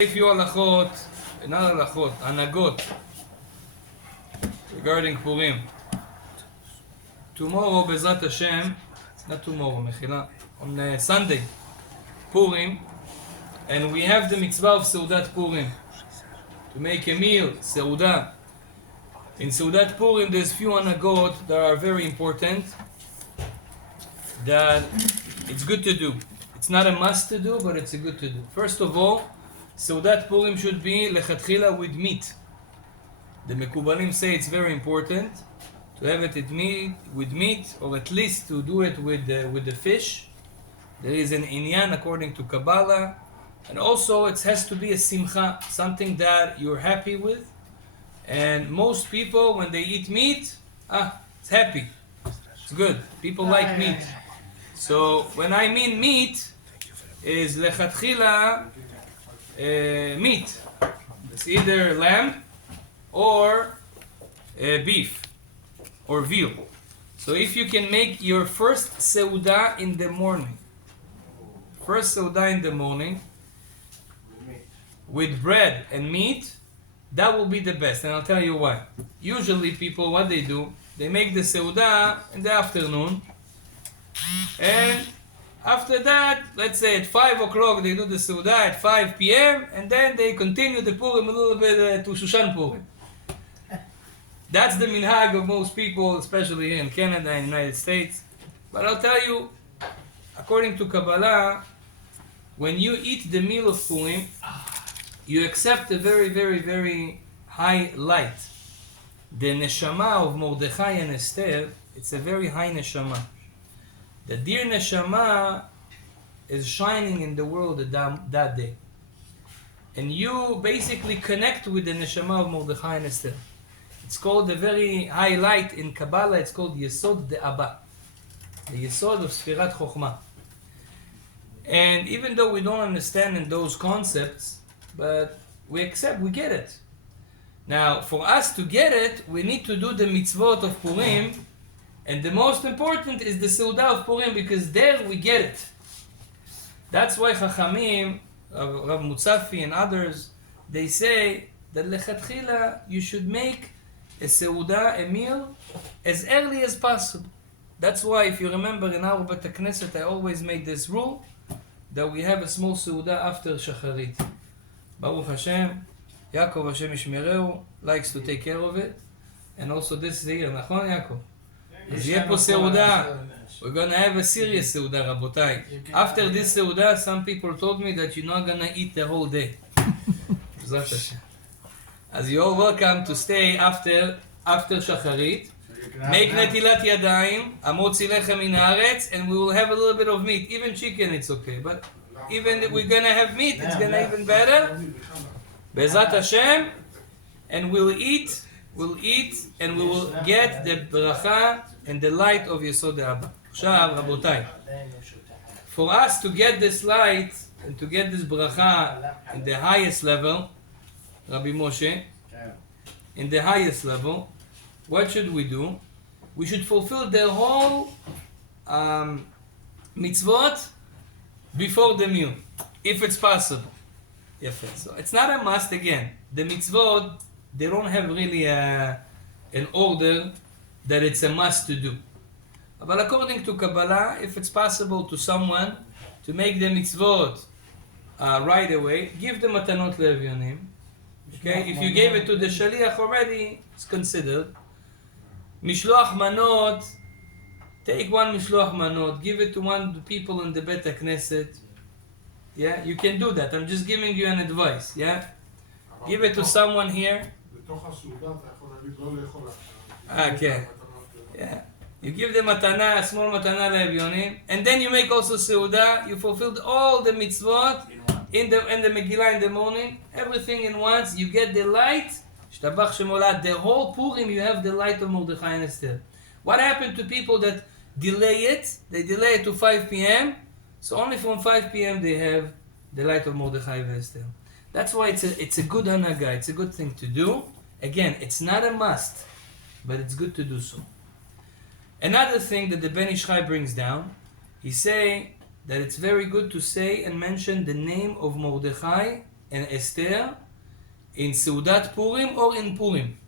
A few halachot, not halachot, anagot regarding Purim. Tomorrow, Bezrat Hashem, not tomorrow, mechila, on Sunday, Purim, and we have the mitzvah of Seudat Purim, to make a meal, Seudah. In Seudat Purim, there's few anagot that are very important, that it's good to do. It's not a must to do, but it's a good to do. First of all, Seudat Purim should be lechatchila with meat. The Mekubalim say it's very important to have it with meat, or at least to do it with the fish. There is an inyan according to Kabbalah, and also it has to be a simcha, something that you're happy with. And most people, when they eat meat, it's happy, it's good. People like meat. So when I mean meat, is lechatchila meat. It's either lamb or beef or veal. So if you can make your first seudah in the morning, with bread and meat, that will be the best. And I'll tell you why. Usually people, what they do, they make the seudah in the afternoon, and after that, let's say at 5 o'clock they do the Seudah at 5 p.m. and then they continue the Purim a little bit to Shushan Purim. That's the minhag of most people, especially here in Canada and United States. But I'll tell you, according to Kabbalah, when you eat the meal of Purim, you accept a very, very, very high light. The neshama of Mordechai and Esther, it's a very high neshama. The dear neshama is shining in the world that day. And you basically connect with the neshama of Mordechai and Esther. It's called a very high light in Kabbalah, it's called Yesod De'aba. The Yesod of Sfirat Chokhmah. And even though we don't understand in those concepts, but we accept, we get it. Now, for us to get it, we need to do the mitzvot of Purim. And the most important is the Seudah of Purim, because there we get it. That's why Chachamim, Rav Mutzafi and others, they say that lechatchila you should make a Seudah, a meal, as early as possible. That's why, if you remember in our Bet Knesset, I always make this rule that we have a small Seudah after Shacharit. Baruch Hashem, Yakobov Hashem Yishmereu likes to take care of it, and also this year, nachon Yaakov? אז יהיה פה סעודה. We're gonna have a serious סעודה, רבותיי. After this סעודה, some people told me that you're not gonna eat the whole day. בעזרת השם. אז you're welcome to stay after שחרית. Make נטילת ידיים, המוציא לחם מן הארץ, and we will have a little bit of meat. Even chicken, it's okay. But even if we're gonna have meat, it's gonna even better. בעזרת השם. And we'll eat, and we will get the bracha and the light of Yesod De'aba. עכשיו, רבותיי, for us to get this light and to get this bracha in the highest level, Rabbi Moshe, in the highest level, what should we do? We should fulfill the whole mitzvot before the meal, if it's possible. So it's not a must again. The mitzvot, they don't have really an order that it's a must to do. But according to Kabbalah, if it's possible to someone to make the mitzvot right away, give the matanot le'evyonim. Okay, if you gave it to the shaliach already, it's considered. Mishloach manot, take one mishloach manot, give it to one of the people in the Bet Knesset. Yeah, you can do that. I'm just giving you an advice. Yeah, give it to someone here. Okay. Yeah. You give them a small matana le'evyonim, and then you make also seudah. You fulfilled all the mitzvot in the Megillah in the morning, everything in once. You get the light. Shtabach Shemolat. The whole Purim, you have the light of Mordechai and Esther. What happened to people that delay it? They delay it to 5 p.m. So only from 5 p.m. they have the light of Mordechai and Esther. That's why it's a good hanaga. It's a good thing to do. Again, it's not a must, but it's good to do so. Another thing that the Ben Ish Chai brings down, he say that it's very good to say and mention the name of Mordechai and Esther in Seudat Purim or in Purim.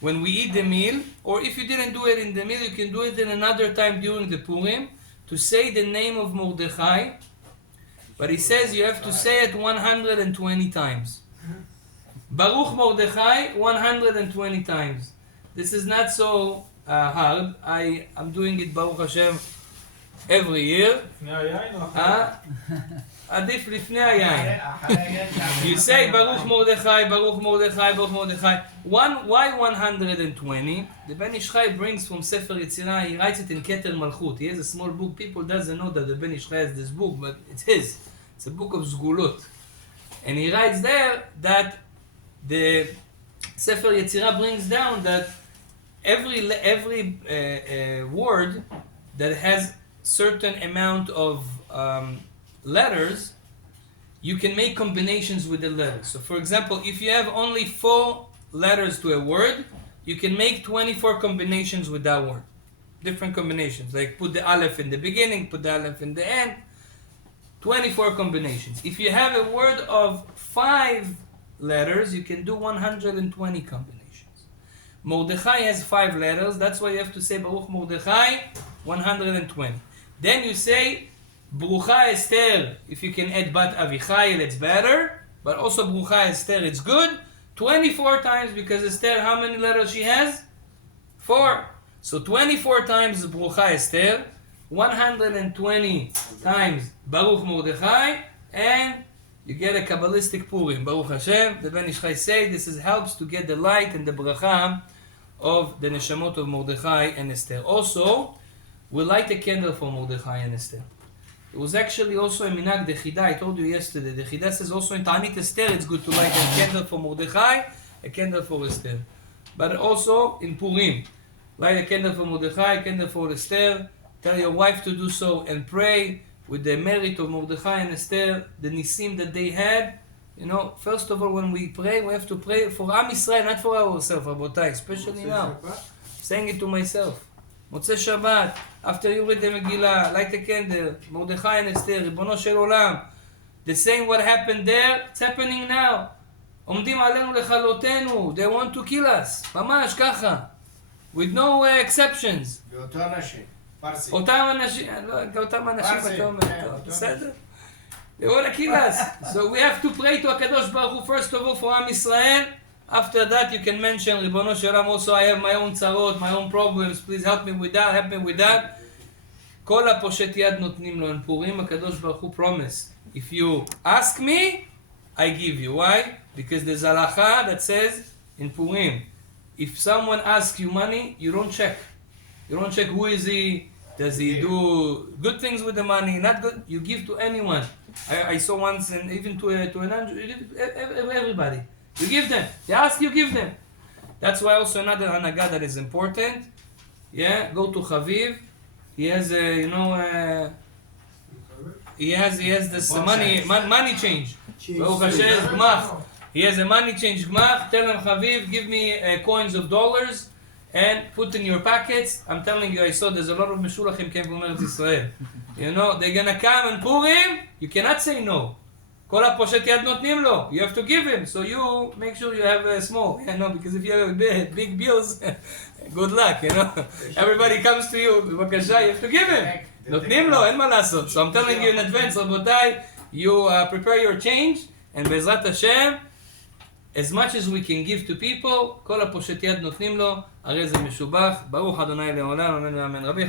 When we eat the meal, or if you didn't do it in the meal, you can do it in another time during the Purim, to say the name of Mordechai. But he says you have to say it 120 times. Baruch Mordechai 120 times. This is not so hard. I'm doing it Baruch Hashem every year. עדיף לפני היין. You say Baruch Mordechai, Baruch Mordechai, Baruch Mordechai. Why 120? The Ben Ish Chai brings from Sefer Yetzirah, he writes it in Keter Malchut. He has a small book. People doesn't know that the Ben Ish Chai has this book, but it's his. It's a book of Zgulot. And he writes there that the Sefer Yetzirah brings down that every word that has certain amount of letters, you can make combinations with the letters. So for example, if you have only 4 letters to a word, you can make 24 combinations with that word. Different combinations, like put the aleph in the beginning, put the aleph in the end. 24 combinations. If you have a word of 5 letters, you can do 120 combinations. Mordechai has 5 letters, that's why you have to say Baruch Mordechai 120. Then you say Brucha Esther, if you can add Bat Avichai, it's better. But also Brucha Esther, it's good. 24 times, because Esther, how many letters she has? 4. So 24 times Brucha Esther, 120 times Baruch Mordechai, and you get a Kabbalistic Purim. Baruch Hashem, the Ben Ish Chai say, this helps to get the light and the bracha of the neshamot of Mordechai and Esther. Also, we light a candle for Mordechai and Esther. It was actually also a minhag dechida. I told you yesterday. The dechida says also in Ta'anit Esther it's good to light a candle for Mordechai, a candle for Esther. But also in Purim, light a candle for Mordechai, a candle for Esther. Tell your wife to do so and pray with the merit of Mordechai and Esther, the nisim that they had. You know, first of all, when we pray, we have to pray for Am Yisrael, not for ourselves, Rabotai, especially now. Saying it to myself. Motzei Shabbat, after you read the Megillah, light a candle, Mordechai and Esther, Ribono Shel Olam. The same what happened there, it's happening now. עומדים עלינו לכלותנו, they want to kill us, ממש ככה, with no exceptions. אותם אנשים, אותם אנשים, אתה אומר, בסדר? They want to kill us. So we have to pray to HaKadosh Baruch Hu first of all for Am Yisrael. After that you can mention, Ribono Shel Olam, also I have my own tzarot, my own problems, please help me with that, help me with that. כל הפושט יד נותנים לו, in Purim, HaKadosh Baruch Hu promised, if you ask me, I give you. Why? Because there's halacha that says in Purim, if someone asks you money, you don't check. You don't check who is he, does he do good things with the money, not good, you give to anyone. I saw once, and even to everybody. You give them. They ask, you give them. That's why also another hanaga that is important. Yeah, go to Chaviv. He has a, he has this money change. Baruch Hashem, Gmach. He has a money change Gmach. Tell him, Chaviv, give me coins of dollars and put in your pockets. I'm telling you, I saw there's a lot of Meshulachim came from Eretz Israel. They're gonna come and Purim. You cannot say no. כל הפושט יד נותנים לו. You have to give him. So you make sure you have a small. Because if you have big bills, good luck, Everybody comes to you, בבקשה, you have to give him. נותנים לו, אין מה לעשות. So I'm telling you in advance, רבותיי, you prepare your change, and בעזרת השם, as much as we can give to people, כל הפושט יד נותנים לו, הרי זה משובח. ברוך אדוני לעולם, אמן ואמן. רבי